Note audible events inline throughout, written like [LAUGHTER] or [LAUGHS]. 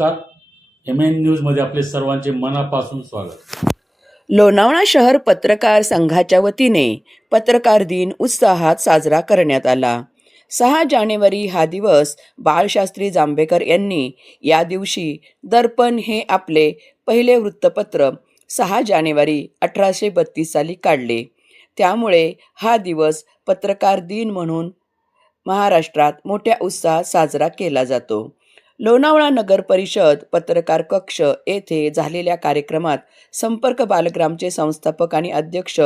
नमस्कार. M N न्यूजमध्ये आपले सर्वांचे मनापासून स्वागत. लोणावळा शहर पत्रकार संघाच्या वतीने पत्रकार दिन उत्साहात साजरा करण्यात आला. सहा जानेवारी हा दिवस बाळशास्त्री जांभेकर यांनी या दिवशी दर्पण हे आपले पहिले वृत्तपत्र सहा जानेवारी अठराशे बत्तीस साली काढले. त्यामुळे हा दिवस पत्रकार दिन म्हणून महाराष्ट्रात मोठ्या उत्साहात साजरा केला जातो. लोणावळा नगर परिषद पत्रकार कक्ष येथे झालेल्या कार्यक्रमात संपर्क बालग्रामचे संस्थापक आणि अध्यक्ष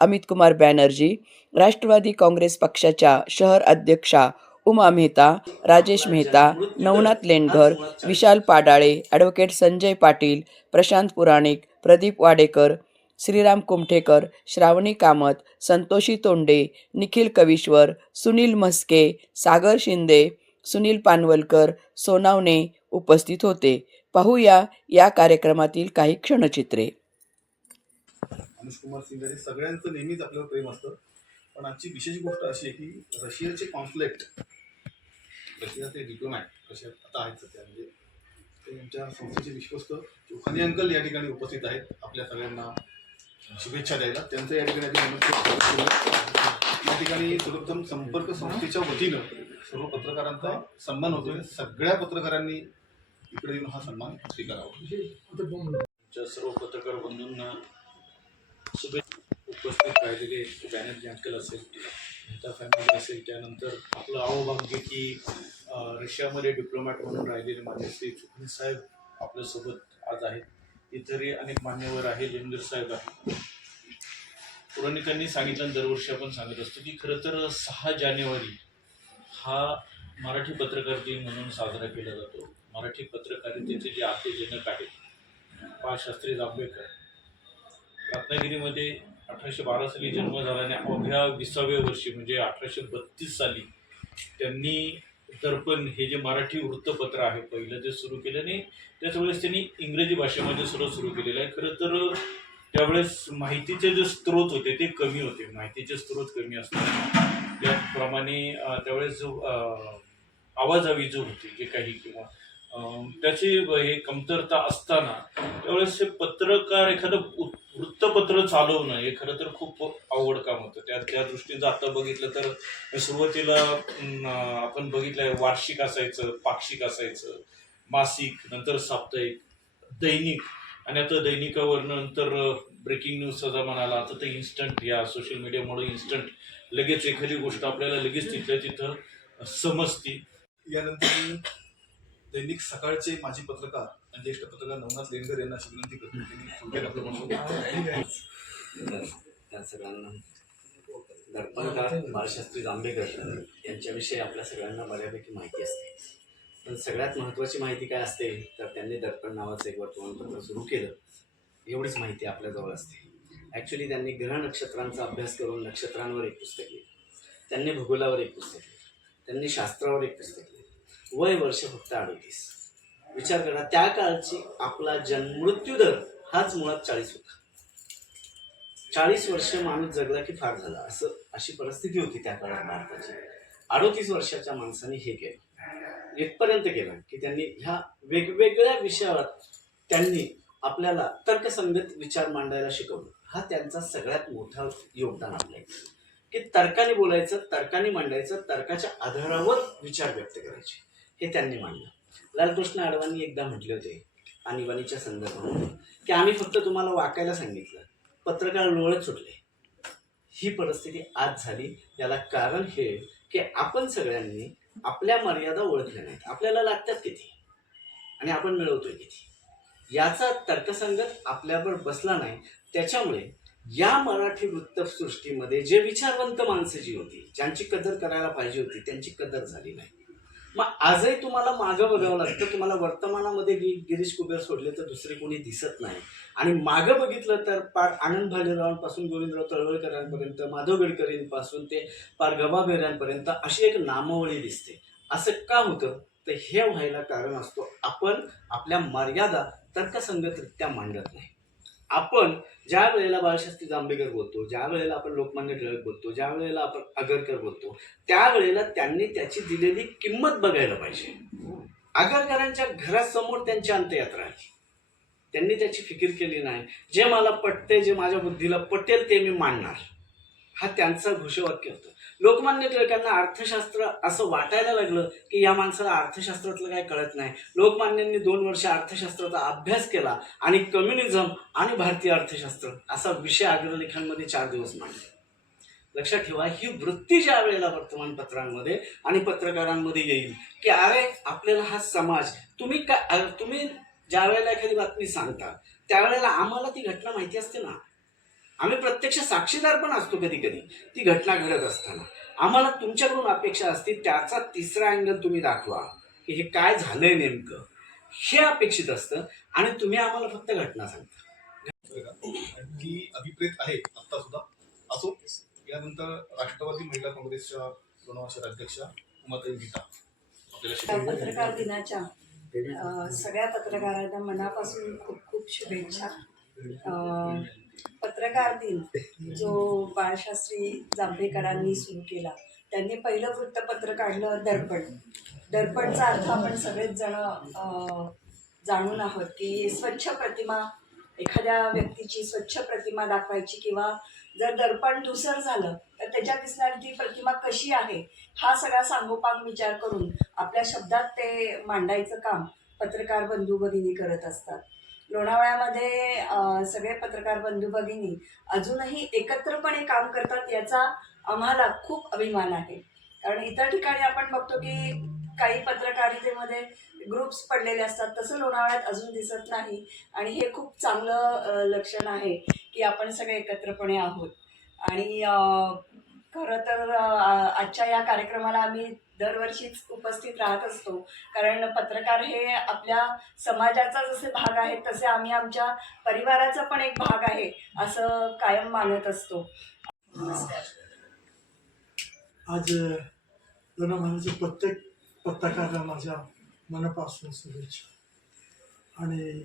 अमित कुमार बॅनर्जी राष्ट्रवादी काँग्रेस पक्षाच्या शहर अध्यक्षा उमा मेहता राजेश मेहता नवनाथ लेंडघर विशाल पाडाळे ॲडव्होकेट संजय पाटील प्रशांत पुराणिक प्रदीप वाडेकर श्रीराम कुमठेकर श्रावणी कामत संतोषी तोंडे निखिल कवीश्वर सुनील म्हस्के सागर शिंदे सुनील पानवलकर सोनावणे उपस्थित होते. पाहूया या कार्यक्रमातील काही क्षणचित्रे. अनुज कुमार सिंग हे सगळ्यांचं नेहमीच आपल्यावर प्रेम असतं. पण आजची विशेष गोष्ट अशी आहे की रशियाचे कॉन्फ्लिक्ट रशियाचे डिप्लोमॅट रशियात आता आहेत सध्या म्हणजे ते त्यांच्या संस्थेचे विश्वस्त चोखानी अंकल या ठिकाणी उपस्थित आहेत. आपल्या सगळ्यांना शुभेच्छा द्यायला. त्यांचं या ठिकाणी या ठिकाणी सर्वोत्तम संपर्क संस्थेच्या वतीनं सर्व पत्रकारांचा सन्मान होतोय. सगळ्या पत्रकारांनी इकडे येऊन हा सन्मान स्वीकारावा. सर्व पत्रकार बंधूंना उपस्थित राहिलेले बॅनर्जी अंकल असेल मेहता फॅमिली असेल त्यानंतर आपलं अहोभाग्य की रशियामध्ये डिप्लोमॅट म्हणून राहिलेले माझे श्री चुकणी साहेब आपल्यासोबत आज आहेत. इतरही अनेक मान्यवर आहे लेंगर साहेब आहेत. पुराणिकांनी सांगितलं दरवर्षी आपण सांगत असतो की खरं तर सहा जानेवारी हा मराठी पत्रकार दिन म्हणून साजरा केला जातो. मराठी पत्रकारितेचे जे आपले जनक आहेत बाळशास्त्री जांभेकर रत्नागिरीमध्ये अठराशे बारा साली जन्म झाल्याने अवघ्या विसाव्या वर्षी म्हणजे अठराशे बत्तीस साली त्यांनी दर्पण हे जे मराठी वृत्तपत्र आहे पहिलं ते सुरू केलं आणि त्याच वेळेस त्यांनी इंग्रजी भाषेमध्ये सुरू सुरू केलेलं आहे. खरं तर त्यावेळेस माहितीचे जे स्रोत होते ते कमी होते. माहितीचे स्रोत कमी असतात. त्याप्रमाणे त्यावेळेस जो आवाजावी जो होते जे काही किंवा त्याची हे कमतरता असताना त्यावेळेस हे पत्रकार एखादं वृत्तपत्र चालवणं हे खरं तर खूप आवड काम होतं. त्या त्या दृष्टीनं आता बघितलं तर सुरुवातीला आपण बघितलंय वार्षिक असायचं पाक्षिक असायचं मासिक नंतर साप्ताहिक दैनिक आणि आता दैनिकावरनं नंतर ब्रेकिंग न्यूजचा जमाना आला आता तर इन्स्टंट या सोशल मीडियामुळे इन्स्टंट लगेच एखादी गोष्ट आपल्याला लगेच तिथल्या तिथं समजती. यानंतर मी दैनिक सकाळचे माजी पत्रकार आणि ज्येष्ठ पत्रकार नवनाथ लेंडकर यांना अशी विनंती करतो की त्यांनी थोडक्यात आपलं म्हणून तर त्या सगळ्यांना दर्पणकार बाळशास्त्री जांभेकर यांच्याविषयी आपल्या सगळ्यांना बऱ्यापैकी माहिती असते. पण सगळ्यात महत्त्वाची माहिती काय असते तर त्यांनी दर्पण नावाचं एक वर्तमानपत्र सुरू केलं. एवढीच माहिती आपल्याजवळ असते. ॲक्च्युली त्यांनी ग्रह नक्षत्रांचा अभ्यास करून नक्षत्रांवर एक पुस्तक लिहिलं. त्यांनी भूगोलावर एक पुस्तक लिहिलं. त्यांनी शास्त्रावर एक पुस्तक लिहिलं. वय वर्ष फक्त अडोतीस. विचार करा त्या काळची आपला जनमृत्यू दर हाच मुळात चाळीस होता. चाळीस वर्ष माणूस जगला की फार झाला. असं अशी परिस्थिती होती त्या काळात भारताची. अडोतीस वर्षाच्या माणसाने हे केलं. इथपर्यंत केला की त्यांनी ह्या वेगवेगळ्या विषयावर त्यांनी आपल्याला तर्कसंगत विचार मांडायला शिकवलं. हा त्यांचा सगळ्यात मोठा योगदान आपलं आहे की तर्काने बोलायचं तर्काने मांडायचं तर्काच्या आधारावर विचार व्यक्त करायचे. हे त्यांनी मांडलं. लालकृष्ण अडवाणी एकदा म्हटले होते आणीबाणीच्या संदर्भामध्ये की आम्ही फक्त तुम्हाला वाकायला सांगितलं पत्रकार लोळत सुटले. ही परिस्थिती आज झाली. याला कारण हे की आपण सगळ्यांनी आपल्या मर्यादा ओळखल्या नाहीत. आपल्याला लागतात किती? आणि आपण मिळवतोय किती? याचा तर्कसंगत आपल्यावर बसला नाही. त्याच्यामुळे या मराठी वृत्तसृष्टीमध्ये जे विचारवंत माणसं जी होती ज्यांची कदर करायला पाहिजे होती त्यांची कदर झाली नाही. मग आजही तुम्हाला मागं बघावं लागतं. तुम्हाला वर्तमानामध्ये गी गिरीश कुबेर सोडले तर दुसरे कोणी दिसत नाही. आणि मागं बघितलं तर पार आनंद भालेरावांपासून गोविंदराव तळवळकरांपर्यंत माधव गडकरींपासून ते पार गबाबेऱ्यांपर्यंत अशी एक नामावळी दिसते. असं का होतं? तर हे व्हायला कारण असतो आपण आपल्या मर्यादा तर्कसंगतरित्या मांडत नाही. आपण ज्या वेळेला बाळशास्त्री जांभेकर बोलतो ज्या वेळेला आपण लोकमान्य टिळक बोलतो ज्या वेळेला आपण आगरकर बोलतो त्यावेळेला त्यांनी त्याची दिलेली किंमत बघायला पाहिजे. आगरकरांच्या घरासमोर त्यांची अंत्ययात्रा आहे. त्यांनी त्याची फिकीर केली नाही. जे मला पटते जे माझ्या बुद्धीला पटेल ते मी मांडणार हा त्यांचा घोषवाक्य होतं. लोकमान्य टिळकांना अर्थशास्त्र असं वाटायला लागलं की या माणसाला अर्थशास्त्रातलं काय कळत नाही. लोकमान्यांनी दोन वर्ष अर्थशास्त्राचा अभ्यास केला आणि कम्युनिझम आणि भारतीय अर्थशास्त्र असा विषय अग्रलेखांमध्ये चार दिवस मांडले. लक्षात ठेवा ही वृत्ती ज्या वेळेला वर्तमानपत्रांमध्ये आणि पत्रकारांमध्ये येईल की अरे आपल्याला हा समाज तुम्ही का तुम्ही ज्या वेळेला एखादी बातमी सांगता त्यावेळेला आम्हाला ती घटना माहिती असते ना. आम्ही प्रत्यक्ष साक्षीदार पण असतो कधी कधी ती घटना घडत असताना. आम्हाला तुमच्याकडून अपेक्षा असते त्याचा तिसरा अँगल तुम्ही दाखवा की हे काय झालंय नेमकं. हे अपेक्षित असतं आणि तुम्ही आम्हाला फक्त घटना सांगता. आणि ती अभिप्रेत आहे आता सुद्धा. असो यानंतर राष्ट्रवादी महिला काँग्रेसच्या दोन वर्षाच्या अध्यक्षा उमाताई गीता. पत्रकार दिनाच्या सगळ्या पत्रकारांना मनापासून खूप खूप शुभेच्छा पत्रकार दिन जो बाळशास्त्री जांभेकरांनी सुरू केला त्यांनी पहिलं वृत्तपत्र काढलं दर्पण. दर्पणचा अर्थ आपण सगळेच जण जाणून आहोत की स्वच्छ प्रतिमा एखाद्या व्यक्तीची स्वच्छ प्रतिमा दाखवायची किंवा जर दर्पण धुसर झालं तर त्याच्यात दिसणारी ती प्रतिमा कशी आहे हा सगळा सांगोपांग विचार करून आपल्या शब्दात ते मांडायचं काम पत्रकार बंधू भगिनी करत असतात. लोणावळ्यामध्ये सगळे पत्रकार बंधू भगिनी अजूनही एकत्रपणे काम करतात याचा आम्हाला खूप अभिमान आहे. कारण इतर ठिकाणी आपण बघतो की काही पत्रकारितेमध्ये ग्रुप्स पडलेले असतात. तसं लोणावळ्यात अजून दिसत नाही. आणि हे खूप चांगलं लक्षण आहे की आपण सगळे एकत्रपणे आहोत. आणि खरं तर आजच्या या कार्यक्रमाला आम्ही दरवर्षीच उपस्थित राहत असतो. कारण पत्रकार हे आपल्या समाजाचा जसे भाग आहेत तसे आम्ही आमच्या परिवाराचा पण एक भाग आहे असं कायम मानत असतो. आज लोणावळ्याचे प्रत्येक पत्रकाराला माझ्या मनापासून शुभेच्छा. आणि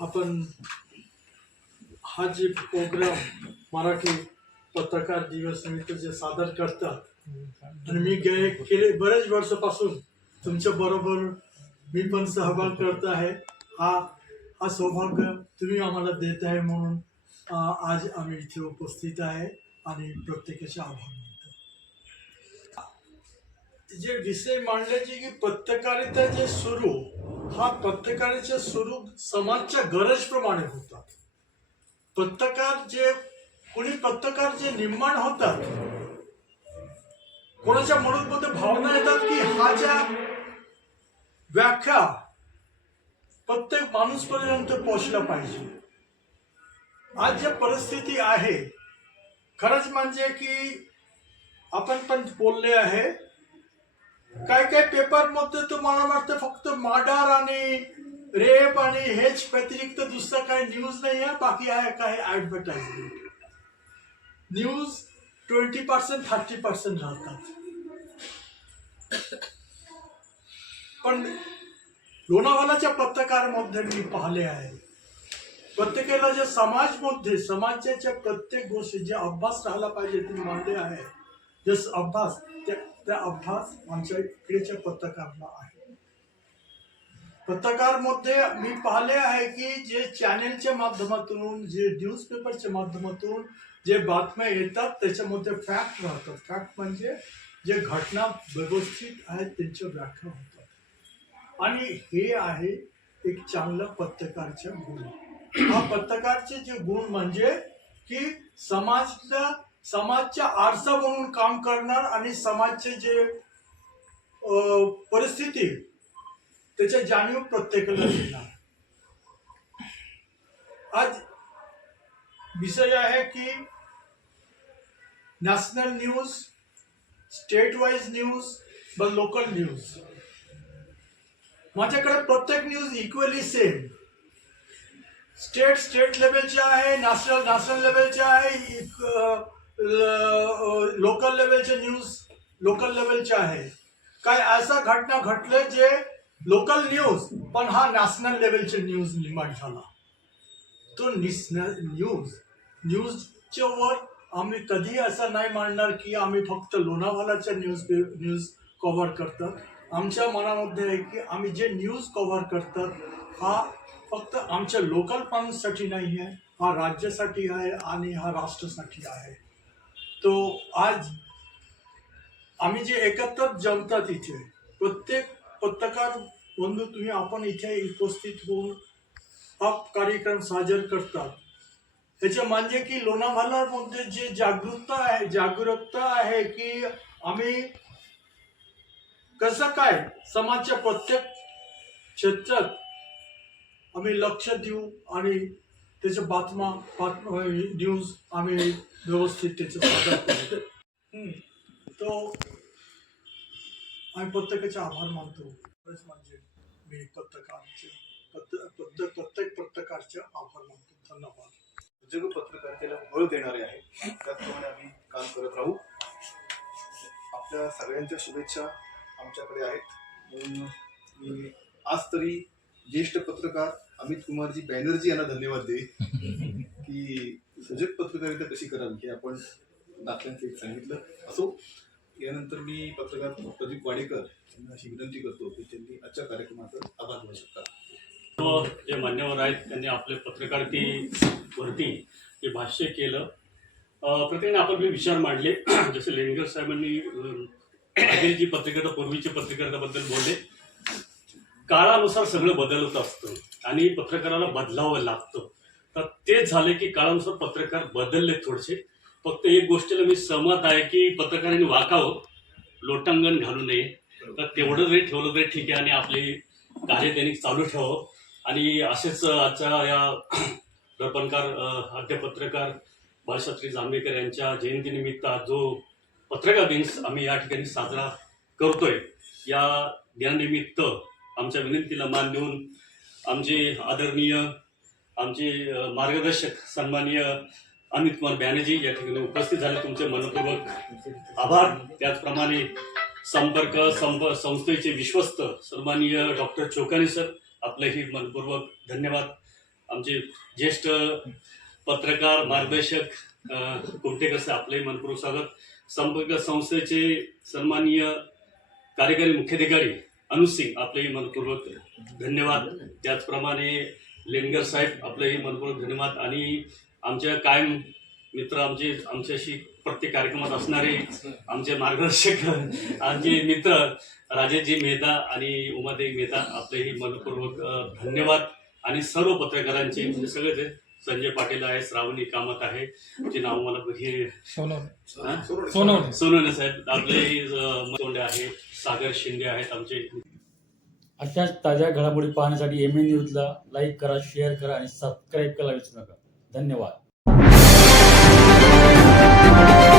आपण हा जे प्रोग्राम मराठी पत्रकार दिवस निमित्त जे सादर करतात. आणि मी गे गेले बरेच वर्षापासून तुमच्या बरोबर मी पण सहभाग करत आहे. हा हा सौभाग्य तुम्ही आम्हाला देत आहे म्हणून आज आम्ही इथे उपस्थित आहे आणि प्रत्येकाचे आभार मानतो. जे विषय मांडल्याचे की पत्रकारिता जे सुरू हा पत्रकारिता सुरू समाजच्या गरजप्रमाणे होतात पत्रकार जे कोणी पत्रकार जे निर्माण होतात कोणाच्या मनामध्ये भावना येतात की हा ज्या व्याख्या प्रत्येक माणूसपर्यंत पोहोचला पाहिजे. आज ज्या परिस्थिती आहे खरंच म्हणजे की आपण पण बोलले आहे काय काय पेपरमध्ये तर मला वाटतं फक्त माडार आणि रेप आणि हेच व्यतिरिक्त दुसरं काही न्यूज नाही आहे बाकी आहे काही advertisement news twenty percent thirty percent राहतात. पण लोणावालाच्या पत्रकारामध्ये मी पाहिले आहे. प्रत्येकाला जे समाजमध्ये समाजाच्या प्रत्येक गोष्टी जे अभ्यास राहिला पाहिजे ते मांडले आहे. जे अभ्यास त्या त्या अभ्यास आमच्या इकडेच्या पत्रकारला आहे. पत्रकारमध्ये मी पाहिले आहे की जे चॅनेलच्या माध्यमातून जे न्यूजपेपरच्या माध्यमातून जे बातम्या येतात त्याच्यामध्ये फॅक्ट राहतात. फॅक्ट म्हणजे जे घटना व्यवस्थित आहेत त्यांच्या व्याख्या होतात. आणि हे आहे एक चांगलं पत्रकारचे गुण. हा पत्रकारचे जे गुण म्हणजे की समाजला समाजच्या आरसा म्हणून काम करणार आणि समाजचे जे परिस्थिती त्याच्या जाणीव प्रत्येकाला देणार. आज विषय आहे की national news state wise news व लोकल न्यूज माझ्याकडे प्रत्येक news equally same state state लेवलचे आहे नॅशनल नॅशनल लेवलचे आहे लोकल लेवलचे न्यूज लोकल लेवलचे आहे. काय असा घटना घडले जे लोकल न्यूज पण हा नॅशनल लेवलचे न्यूज निर्माण झाला. तो निस न्यूज न्यूजच्या वर आम्ही कधी असं नाही मांडणार की आम्ही फक्त लोणावालाच्या न्यूज न्यूज कव्हर करतात. आमच्या मनामध्ये आहे की आम्ही जे न्यूज कव्हर करतात हा फक्त आमच्या लोकल माणूससाठी नाही आहे हा राज्यासाठी आहे आणि हा राष्ट्रासाठी आहे. तो आज आम्ही जे एकत्र जमतात इथे प्रत्येक पत्रकार बंधू तुम्ही आपण इथे उपस्थित होऊन हा कार्यक्रम साजर करतात. त्याचे म्हणजे की लोणावालामध्ये जे जागरूकता आहे जागरूकता आहे की आम्ही कसं काय समाजच्या प्रत्येक क्षेत्रात आम्ही लक्ष देऊ आणि त्याच्या बातमा बातमा न्यूज आम्ही व्यवस्थित त्याचं. तो आम्ही प्रत्येकाचे आभार मानतो. म्हणजे मी पत्रकाराचे प्रत्येक पत्रकारचे आभार मानतो. धन्यवाद. जग पत्रकारितेला बळ देणारे आहे. त्याचप्रमाणे आम्ही काम करत राहू. आपल्या सगळ्यांच्या शुभेच्छा आमच्याकडे आहेत. म्हणून मी आज तरी ज्येष्ठ पत्रकार अमित कुमारजी बॅनर्जी यांना धन्यवाद देईन. की सजग पत्रकारिता कशी करावी हे आपण दाखल्यांचं एक सांगितलं. असो यानंतर मी पत्रकार प्रदीप वाडेकर यांना अशी विनंती करतो की त्यांनी आजच्या कार्यक्रमाचा आभार मानू शकतात व जे मान्यवर आहेत त्यांनी आपले पत्रकारितेवरती जे भाष्य केलं. प्रत्येकाने प्रत्येकाने आपापले विचार मांडले. [CLEARS THROAT] जसे लेंगर साहेबांनी जी पत्रकारिता पूर्वीची पत्रकारिताबद्दल बोलले. काळानुसार सगळं बदलत असतं आणि पत्रकाराला बदलावं लागतं. तर तेच झालं की काळानुसार पत्रकार बदलले थोडेसे. फक्त एक गोष्टीला मी सहमत आहे की पत्रकारांनी वाकावं लोटांगण घालू नये. तर तेवढं जरी ठेवलं तरी ठीक आहे आणि आपली कार्य त्यांनी चालू ठेवावं. आणि असेच आजच्या या [CLEARS THROAT] दर्पणकार आद्यपत्रकार आद्य पत्रकार बाळशास्त्री जांभेकर यांच्या जयंतीनिमित्त जो पत्रकार दिन आम्ही या ठिकाणी साजरा करतोय या दिनानिमित्त आमच्या विनंतीला मान देऊन आमचे आदरणीय आमचे मार्गदर्शक सन्माननीय अमित कुमार बॅनर्जी या ठिकाणी उपस्थित झाले. तुमचे मनपूर्वक आभार. त्याचप्रमाणे संपर्क संप संस्थेचे विश्वस्त सन्माननीय डॉक्टर चोकानी सर आपलंही मनपूर्वक धन्यवाद. आमचे ज्येष्ठ पत्रकार मार्गदर्शक कुमटेकर सर आपलंही मनपूर्वक स्वागत. संपर्क संस्थेचे सन्माननीय कार्यकारी मुख्याधिकारी अनुज सिंग आपलेही मनपूर्वक धन्यवाद. त्याचप्रमाणे लेनगर साहेब आपलेही मनपूर्वक धन्यवाद. आणि आमच्या कायम मित्र आमचे आमच्याशी प्रत्येक कार्यक्रमात असणारे आमचे मार्गदर्शक [LAUGHS] आमचे मित्र राजेशजी मेहता आणि उमादेवी मेहता आपलेही मनपूर्वक अ, धन्यवाद. आणि सर्व पत्रकारांचे म्हणजे सगळेच आहेत. संजय पाटील आहे श्रावणी कामत आहे जे नाव मला हे हा? सोनवणे. सोनवणे. साहेब आपले तोंडे आहे सागर शिंदे आहेत आमचे. अशाच ताज्या घडामोडी पाहण्यासाठी एम एन न्यूजला लाईक करा शेअर करा आणि सबस्क्राईब करायला विसरू नका. धन्यवाद. you.